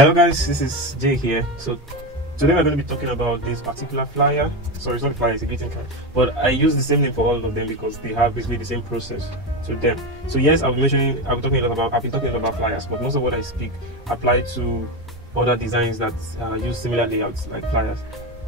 Hello guys, this is Jay here. So today we're going to be talking about this particular flyer. Sorry, it's not a flyer, it's a greeting card. But I use the same name for all of them because they have basically the same process to them. So yes, I've been talking a lot about flyers, but most of what I speak apply to other designs that use similar layouts like flyers.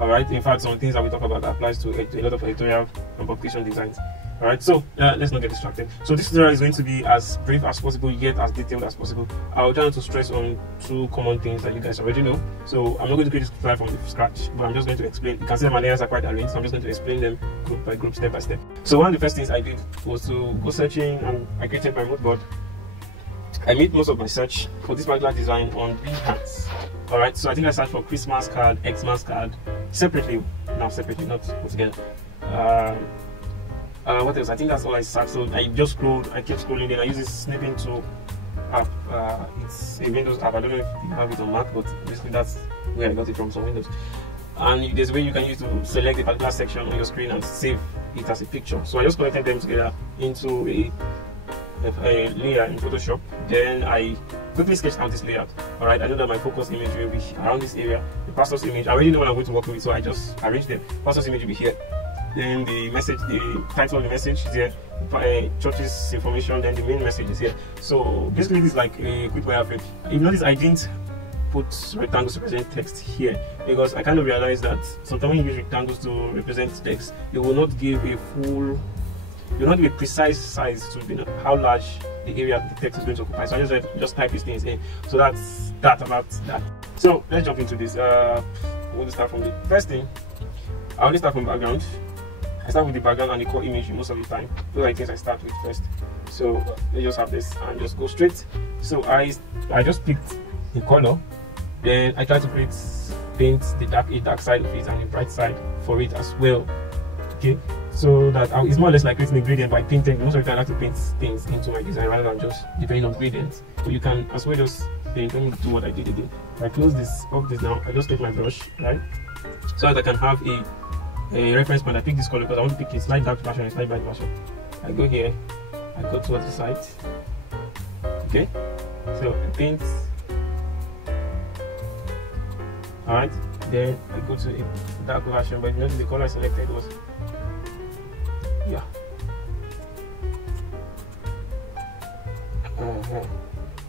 Alright, in fact, some things that we talk about applies to a lot of editorial and publication designs. Alright, so let's not get distracted. So this tutorial is going to be as brief as possible, yet as detailed as possible. I'll try to stress on two common things that you guys already know. So I'm not going to create this flyer from scratch, but I'm just going to explain. You can see that my layers are quite arranged, so I'm just going to explain them group by group, step by step. So one of the first things I did was to go searching, and I created my mood board. I made most of my search for this particular design on Behance. Alright, so I think I searched for Christmas card, Xmas card, separately, not together. What else? I think that's all I searched. So I just scrolled, I kept scrolling, then I use this snipping tool app. It's a Windows app. I don't know if you have it on Mac, but basically that's where I got it from, some Windows. And there's a way you can use to select a particular section on your screen and save it as a picture. So I just connected them together into a layer in Photoshop. Then I quickly sketched out this layout. Alright, I know that my focus image will be around this area. The pastor's image, I already know what I'm going to work with, so I just arranged them. Pastor's image will be here. Then the message, the title of the message is here, church's information, then the main message is here. So basically this is like a quick wireframe. You notice I didn't put rectangles to represent text here because I kind of realized that sometimes when you use rectangles to represent text, you will not give a full, you will not give a precise size to how large the area the text is going to occupy. So I just type these things in. So that's that about that. So let's jump into this. We'll start from the first thing. I only start from background. I start with the background and the core image most of the time. Those are the things I start with first. So let's just have this and just go straight. So I just picked the color, then I try to paint a dark side of it and a bright side for it as well. Okay, so that it's more or less like creating a gradient by painting. Most of the time I like to paint things into my design rather than just depending on gradients. So you can as well just paint. Let me do what I did again. If I close this off this now, I just take my brush, right? So that I can have a reference point. I pick this color because I want to pick a slight dark version, a slight bright version. I go here, I go towards the side. Okay, so I paint. Alright, then I go to a dark version, but notice the color I selected was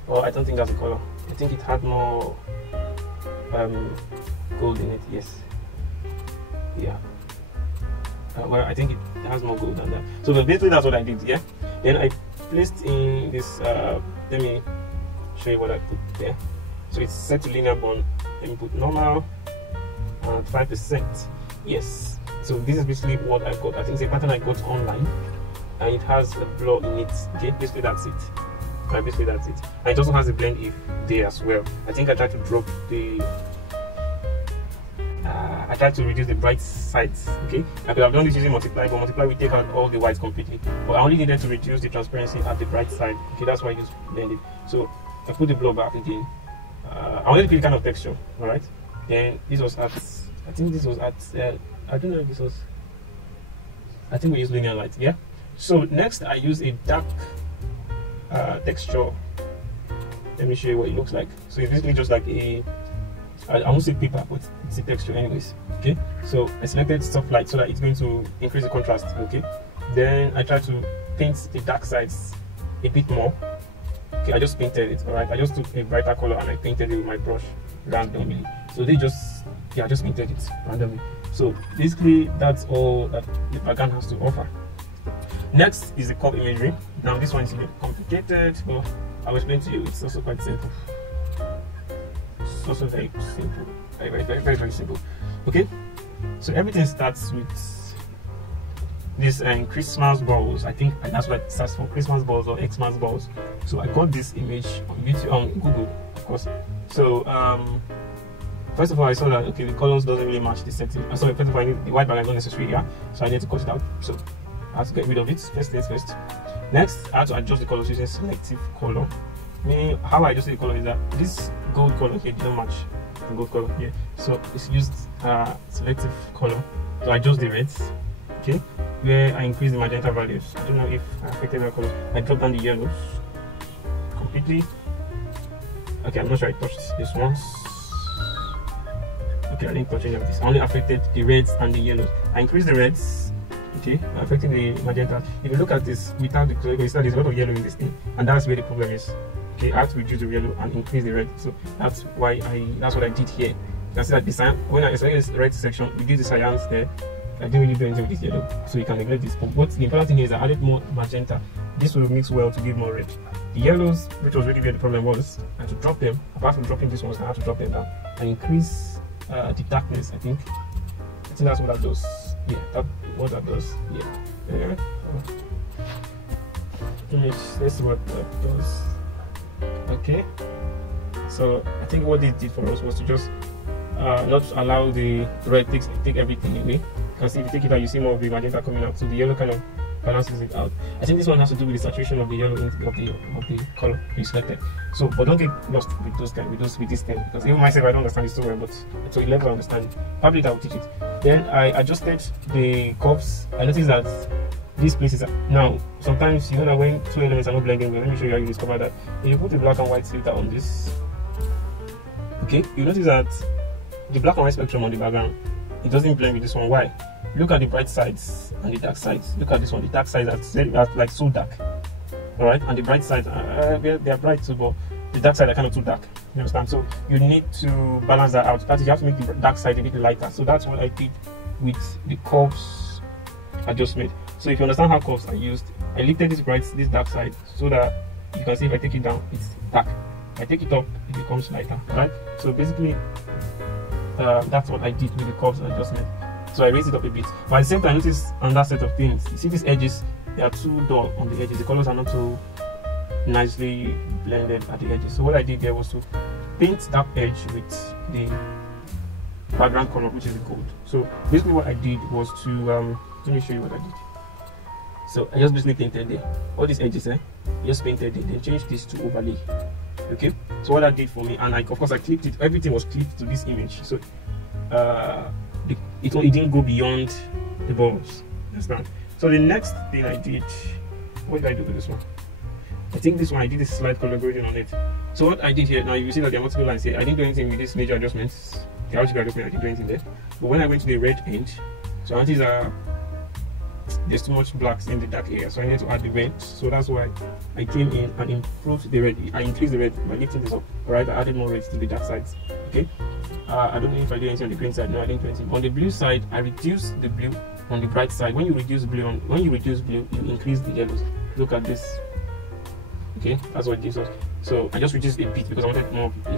oh, I don't think that's the color. I think it had more gold in it. Yes, yeah. Well, I think it has more gold than that. So basically that's what I did, yeah. Then I placed in this, let me show you what I put there. So it's set to linear bond. Let me put normal and 5%. Yes. So this is basically what I got. I think it's a pattern I got online, and it has a blur in it. Okay, basically that's it. Right, basically that's it. And it also has a blend if there as well. I think I tried to drop the I tried to reduce the bright sides. Okay, I could have done this using multiply, but multiply will take out all the whites completely. But I only needed to reduce the transparency at the bright side. Okay, that's why I used blended. So I put the blur back again. I wanted to create kind of texture. All right. Then this was at, I think this was at, I don't know if this was. I think we used linear light. Yeah. So next I use a dark texture. Let me show you what it looks like. So it's basically just like I won't say paper, but it's a texture anyways. Okay, so I selected soft light so that it's going to increase the contrast. Okay, then I try to paint the dark sides a bit more. Okay, I just painted it. All right, I just took a brighter color and I painted it with my brush randomly. So I just painted it randomly. So basically that's all that the background has to offer. Next is the core imagery. Now this one is a bit complicated, but I'll explain to you. It's also quite simple. Also very simple, very simple. Okay, so everything starts with this Christmas balls. I think that's what it starts for, Christmas balls or Xmas balls. So I got this image on YouTube, on Google, of course. So first of all, I saw that okay, the colors doesn't really match the setting. So first of all, the white background is not necessary here, so I need to cut it out. So I have to get rid of it. First things first. Next, I have to adjust the colors using selective color. Meaning, how I adjust the color is that this gold color here didn't match the gold color here, so it's used selective color to adjust the reds. Okay, where I increase the magenta values. I don't know if I affected that color. I drop down the yellows completely. Okay, I'm not sure I touched this once. Okay, I didn't touch any of this. I only affected the reds and the yellows. I increased the reds, okay, affecting the magenta. If you look at this without the color, there's a lot of yellow in this thing, and that's where the problem is. Okay, I have to reduce the yellow and increase the red. So that's why that's what I did here. You can see that the cyan, when I select this red section, reduce the cyans there. I didn't really do anything with this yellow, so you can neglect this. But the important thing is I added more magenta. This will mix well to give more red. The yellows, which was really where the problem was, I had to drop them. Apart from dropping these ones, I have to drop them down and increase the darkness. I think that's what that does. Yeah, that's what that does. Yeah. Let's see what that does. Okay. So I think what this did for us was to just not allow the red take everything away. Because if you take it out, you see more of the magenta coming out. So the yellow kind of balances it out. I think this one has to do with the saturation of the yellow of the color you selected. So, but don't get lost with those guys, with this thing, because even myself I don't understand it so well, but to a level I understand it. Probably I will teach it. Then I adjusted the curves. I noticed that these places now sometimes you know that when two elements are not blending well. Let me show you how you discover that. If you put the black and white filter on this, okay, you notice that the black and white spectrum on the background, it doesn't blend with this one. Why? Look at the bright sides and the dark sides. Look at this one. The dark sides are like so dark. Alright, and the bright sides they are bright too, but the dark side are kind of too dark. You understand? So you need to balance that out. That is, you have to make the dark side a bit lighter. So that's what I did with the curves I just made. So if you understand how curves are used, I lifted this dark side so that you can see if I take it down, it's dark. If I take it up, it becomes lighter. Right? So basically, that's what I did with the curves I just made. So I raised it up a bit. But at the same time, I noticed another set of things. You see these edges, they are too dull on the edges. The colors are not so nicely blended at the edges. So what I did there was to paint that edge with the background color, which is the gold. So basically what I did was to, let me show you what I did. So I just basically painted there. All these edges, just painted it, then changed this to overlay. Okay, so what that did for me, and of course I clipped it, everything was clipped to this image. So it didn't go beyond the balls. Understand? So the next thing I did, what did I do to this one? I think this one I did a slight color grading on it. So what I did here, now you see that there are multiple lines here. I didn't do anything with these major adjustments. The algebra adjustment, I didn't do anything there. But when I went to the red end, so I noticed there's too much blacks in the dark area, so I need to add the red. So that's why I came in and improved the red. I increased the red by lifting this up. Alright, I added more reds to the dark sides. Okay. I don't know if I did anything on the green side. No, I didn't do anything. On the blue side, I reduced the blue on the bright side. When you reduce blue, you increase the yellows. Look at this. Okay, that's what it gives us. So I just reduced a bit because I wanted more, a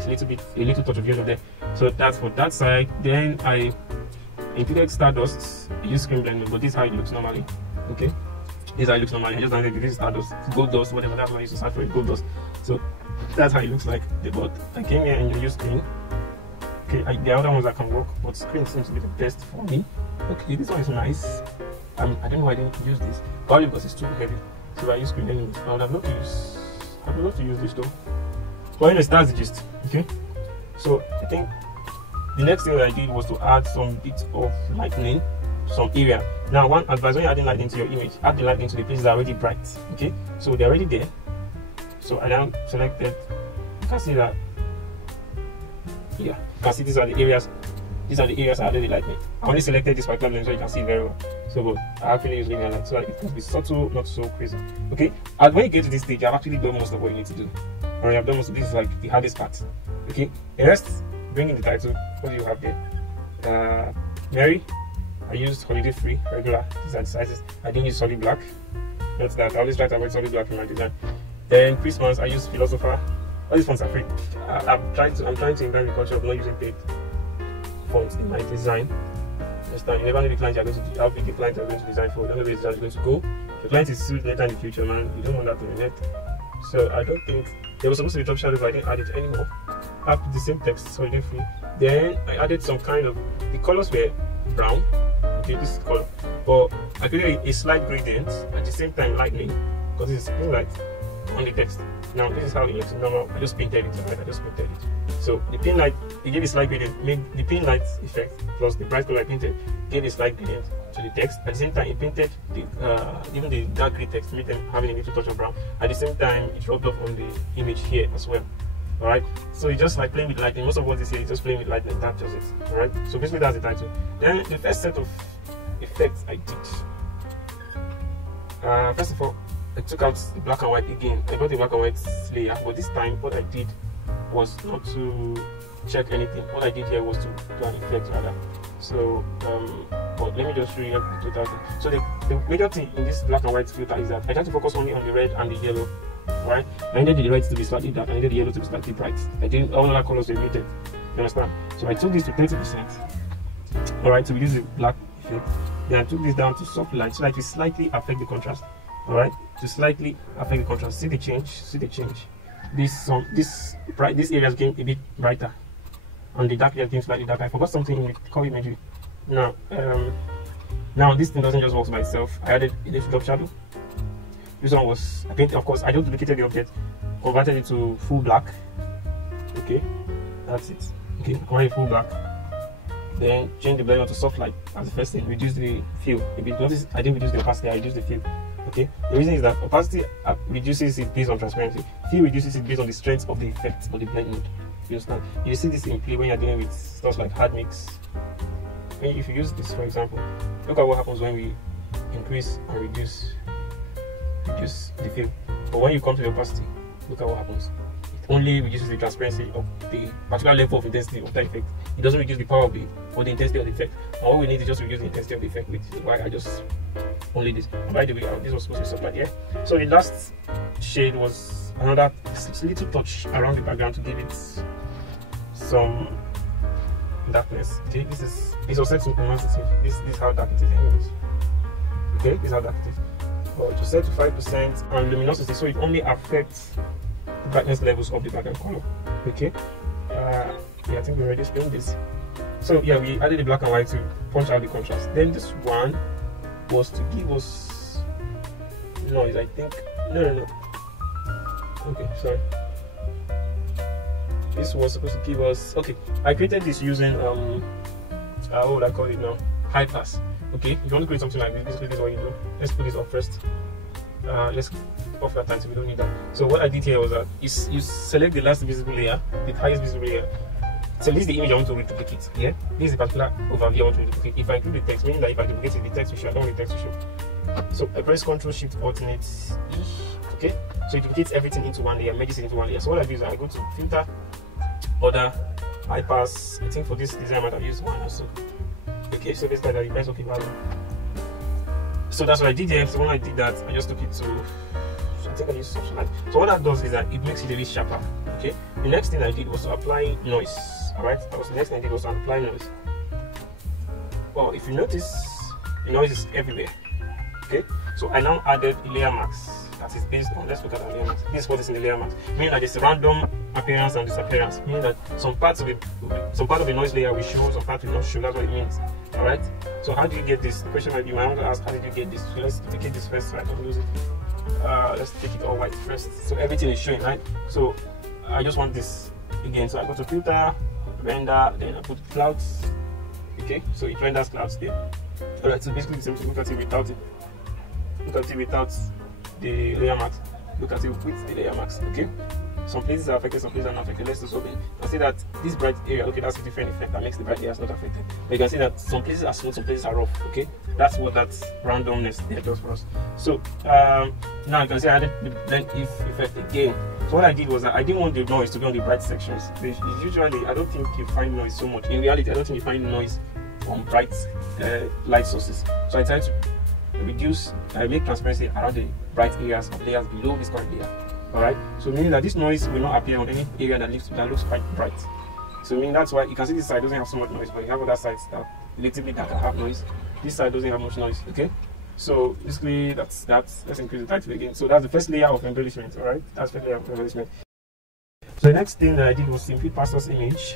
little touch of yellow there. So that's for that side. Then I included stardust. I use screen blending, but this is how it looks normally. Okay, this is how it looks normally. I just wanted this stardust, gold dust, whatever. That's what I used to search for, gold dust. So that's how it looks like. But I came here and use screen. Okay, the other ones that can work, but screen seems to be the best for me. Okay, this one is nice. I don't know why I didn't use this. Probably because it's too heavy. So I use screen anyway. I would have loved to use this though. But anyways, that's the gist. Okay. So I think the next thing that I did was to add some bits of lightning, some area. Now, one advice when you're adding lightning to your image, add the lightning to the places that are already bright. Okay. So they're already there. So I now selected. You can see that. Yeah, you can see these are the areas. These are the areas I added the lightning. I only selected this particular lens so you can see it very well. So but I actually use linear light so that it must be subtle, not so crazy. Okay, and when you get to this stage, I've actually done most of what you need to do. Alright, I've done most of this is like the hardest part. Okay, the rest, bring in the title. What do you have there? Mary, I used holiday free, regular. These are the sizes. I didn't use solid black. That's that. I always try to avoid solid black in my design. Then Christmas, I used philosopher. All these fonts are free. I'm trying to invent the culture of not using paid fonts in my design. Understand? You never know the client you're going to how big the client you're going to design for. You don't know where the design is going to go. The client is sued later in the future, man. You don't want that to be net. So I don't think there was supposed to be top shadow, but I didn't add it anymore. I have the same text, so I didn't free. Then I added some kind of the colors were brown. Okay, this is the color, but I created a slight gradient at the same time lightning because it's pink light on the text. Now this is how it looks normal. I just painted it, right? I just painted it. So the pin light, it gave a slight gradient, made the pin light effect plus the bright color I painted gave a slight gradient to the text. At the same time, it painted even the dark green text, made them having a little touch of brown. At the same time, it rubbed off on the image here as well. Alright, so you just like playing with lightning. Most of what is here is just playing with lightning. That's just it. Alright, so basically that's the title. Then the first set of effects I did. First of all, I took out the black and white again. I got the black and white layer, but this time what I did was not to check anything. What I did here was to do an effect rather. So but let me just show you the total thing. So the major thing in this black and white filter is that I try to focus only on the red and the yellow. Right? I needed the red to be slightly dark, I needed the yellow to be slightly bright. I didn't, all other colors were muted. You understand? So I took this to 30%. Alright, to reduce the black effect. Then I took this down to soft light so that it will slightly affect the contrast. Alright, to slightly affect the contrast. See the change? See the change. This area is getting a bit brighter, and the dark area is getting slightly darker. I forgot something in the color imagery. Now, this thing doesn't just work by itself. I added a little drop shadow. This one was, I painted, of course, I just duplicated the object, converted it to full black. Okay, that's it. Okay, converted it full black. Then change the blender to soft light as the first thing. Reduce the fill. If you notice, I didn't reduce the opacity, I reduced the fill. Okay, the reason is that opacity reduces it based on transparency. Fill reduces it based on the strength of the effect or the blend mode. You understand? You see this in play when you're dealing with stuff like hard mix. If you use this, for example, look at what happens when we increase and reduce the fill. But when you come to the opacity, look at what happens. It only reduces the transparency of the particular level of intensity of that effect. It doesn't reduce the power of the intensity of the effect. And all we need is just reduce the intensity of the effect, which is why I just only this. By the way, this was supposed to be supplied here. So the last shade was another little touch around the background to give it some darkness. Okay, this was set to luminosity. This is how dark it is anyways. Okay, this is how dark it is. But to set to 5% and luminosity, so it only affects the brightness levels of the background color. Okay, yeah, I think we already explained this. So yeah, we added the black and white to punch out the contrast. Then this one was to give us noise, I think. No. Okay, sorry. This was supposed to give us, okay, I created this using what would I call it now? High pass. Okay, if you want to create something like this, basically this is what you do. Let's put this off first. Let's off that time so we don't need that. So what I did here was that you select the last visible layer, the highest visible layer. So this is the image I want to duplicate. Yeah, this is the particular overview I want to duplicate. If I include the text, meaning that if I duplicate it, the text will show. I don't want the text to show. So I press Ctrl Shift Alternate E. Okay, so it duplicates everything into one layer, merges it into one layer. So what I do is I go to Filter, Order, High Pass. I think for this design I might have used one also. Okay, so this time I press OK value. So that's what I did here. So when I did that, I just took it to, I think I used something like. So what that does is that it makes it a bit sharper. Okay. The next thing I did was to apply noise. Alright, that was the next thing I did was to apply noise. Well, if you notice, the noise is everywhere. Okay. So I now added a layer mask that is based on. Let's look at the layer mask. This is what is in the layer mask. Meaning that there's random appearance and disappearance. Meaning that some part of the noise layer will show, some part will not show. That's what it means. Alright. So how do you get this? The question that you might want to ask, how did you get this? So let's duplicate this first so I don't lose it. Let's take it all white first. So everything is showing, right? So I just want this again. So I go to Filter, Render, then I put clouds. Okay, so it renders clouds there. Alright, so basically the same thing. Look at it without it. Look at it without the layer mask. Look at it with the layer mask. Okay. Some places are affected, some places are not affected. Let's do something. You can see that this bright area, okay, that's a different effect that makes the bright areas not affected. But you can see that some places are smooth, some places are rough. Okay, that's what that randomness there does for us. So now you can see I added the blend if effect again. So what I did was that I didn't want the noise to be on the bright sections. Usually, I don't think you find noise so much. In reality, I don't think you find noise on bright light sources. So I tried to reduce, make transparency around the bright areas of layers below this current layer. Alright, so meaning that this noise will not appear on any area that looks quite bright. So meaning that's why you can see this side doesn't have so much noise, but you have other sides that relatively that can have noise. This side doesn't have much noise. Okay, so basically that's let's increase the title again. So that's the first layer of embellishment. Alright, that's the first layer of embellishment. So the next thing that I did was simply pastor's image.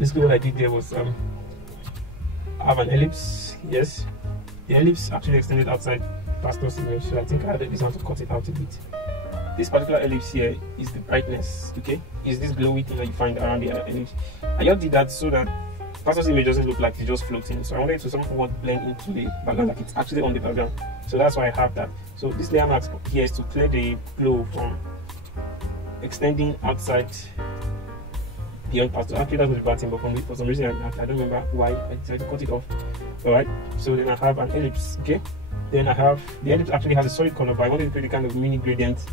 Basically what I did there was have an ellipse. Yes, the ellipse actually extended outside pastor's image, so I think I added this one to cut it out a bit. This particular ellipse here is the brightness, okay? Is this glowy thing that you find around the ellipse. I just did that so that pastor's image doesn't look like it's just floating. So I wanted to somewhat blend into the background like it's actually on the background. So that's why I have that. So this layer mask here is to clear the glow from extending outside beyond pastel. Actually, that was the bad thing, but for some reason I don't remember why I decided to cut it off. Alright, so then I have an ellipse. Okay, then I have the ellipse actually has a solid color, but I wanted to create a kind of mini gradient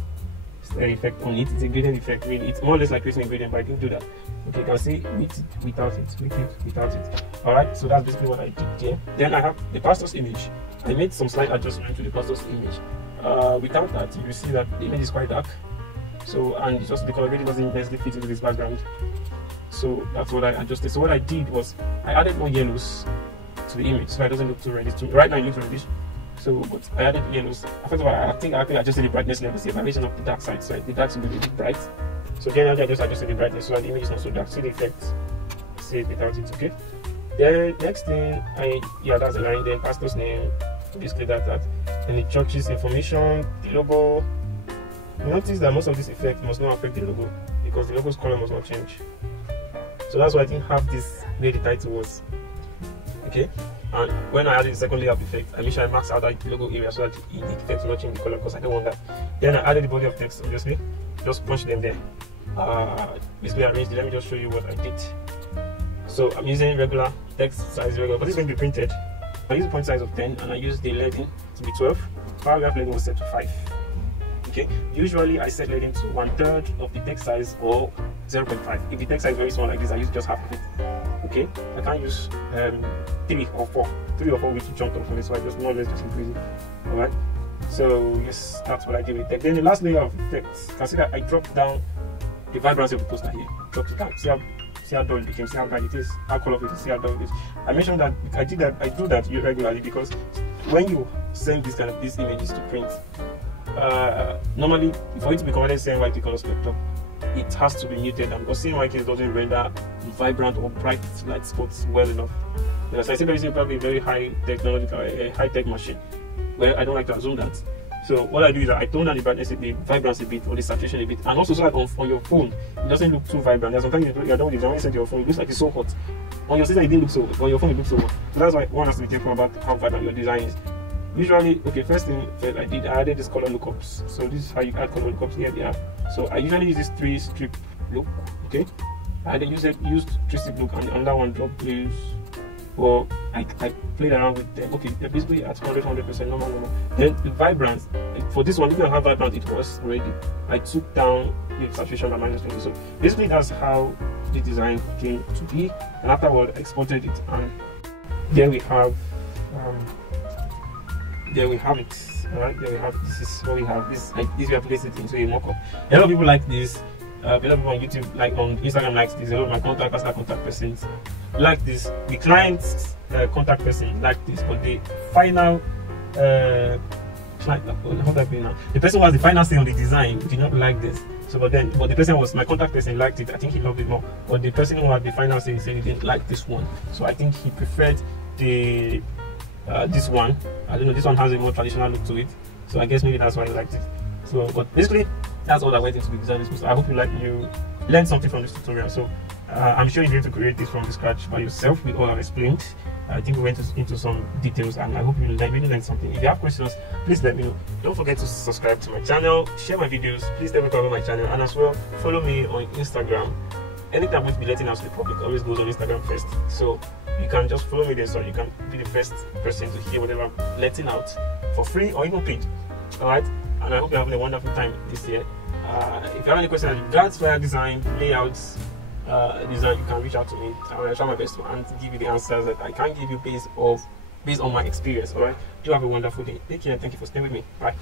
effect on it. It's a gradient effect, really. It's more or less like creating a gradient, but I didn't do that. Okay, you can see with it, without it, with it, without it. Alright, so that's basically what I did here. Then I have the pastor's image. I made some slight adjustment to the pastor's image. Without that, you will see that the image is quite dark. So, and it's just the color really doesn't necessarily fit into this background. So that's what I adjusted. So what I did was I added more yellows to the image, so it doesn't look too reddish. Right now it looks reddish. So, but I added yellows. First of all, I think I actually adjusted the brightness levels here by raising up the dark side, so the dark side will be a bit bright. So generally, I just adjusted the brightness so that the image is not so dark. See the effect. See it without it, okay? Then next thing, that's the line. Then pastor's name, basically that. And the church's information, the logo. Notice that most of this effect must not affect the logo because the logo's color must not change. So that's why I didn't have this where the title was. Okay, and when I added the second layer of effect, I made sure I maxed out that logo area so that the effect will not change the color because I don't want that. Then I added the body of text, obviously, just punch them there. Basically arranged it. Let me just show you what I did. So I'm using regular text size regular, but it's going to be printed. I use the point size of 10 and I use the leading to be 12. Paragraph leading was set to 5. Okay, usually I set leading to 1/3 of the text size or 0.5. If the text size is very small like this, I use just half of it. Okay, I can't use 3 or 4 which jumped off from it, so I just more or less just increase it. Alright, so yes, that's what I did with that. Then the last layer of effects, consider I dropped down the vibrancy of the poster here. Dropped it down. See how dull it became, see how bright it is, how colorful it is, see how dull it is. I mentioned that I do that regularly because when you send these images to print, normally for it to be converted to CMYK color selector, it has to be muted, and because CMYK doesn't render vibrant or bright light spots well enough. Because I say there is probably a very high technological, high-tech machine where I don't like to assume that. So what I do is that I tone down the brightness, the vibrance a bit, or the saturation a bit, and also so that on your phone it doesn't look too vibrant. There's sometimes you're done with it, when you send to your phone, it looks like it's so hot. On your system it didn't look so hot, on your phone it looks so hot. So that's why one has to be careful about how vibrant your design is. Usually, okay, first thing I did, I added this color lookups. So this is how you add color lookups. Here they are. So I usually use this 3-strip look. Okay, I used 3-strip look, and another one drop blues. Well, I played around with them. Okay, they're basically at 100% normal. Then the vibrance, for this one, even how vibrant it was already, I took down the saturation by -20. So basically that's how the design came to be. And afterward, I exported it, and there we have it. Alright, there we have it. This is what we have. This we have placed it into a mock-up. A lot of people like this. A lot of people on YouTube, like on Instagram, likes this. A lot of my contact persons like this. The client's contact person like this, but the final client, how do I put it now? The person who has the final say on the design did not like this. So, but the person was my contact person liked it. I think he loved it more. But the person who had the final say said he didn't like this one. So I think he preferred the this one. I don't know. This one has a more traditional look to it. So I guess maybe that's why he liked it. So, but basically, that's all that went into the design. So I hope you learned something from this tutorial. So I'm sure you're going to create this from the scratch by yourself with all I've explained. I think we went into some details, and I hope you really learned something. If you have questions, please let me know. Don't forget to subscribe to my channel, share my videos, please tell me about my channel, and as well follow me on Instagram. Anything I'm going to be letting out to the public always goes on Instagram first, so you can just follow me there so you can be the first person to hear whatever I'm letting out for free or even paid. Alright, and I hope you're having a wonderful time this year. If you have any questions regards to design, layouts, design, you can reach out to me. I will try my best to give you the answers that I can give you based on my experience. Alright, do have a wonderful day. Take care and thank you for staying with me. Bye.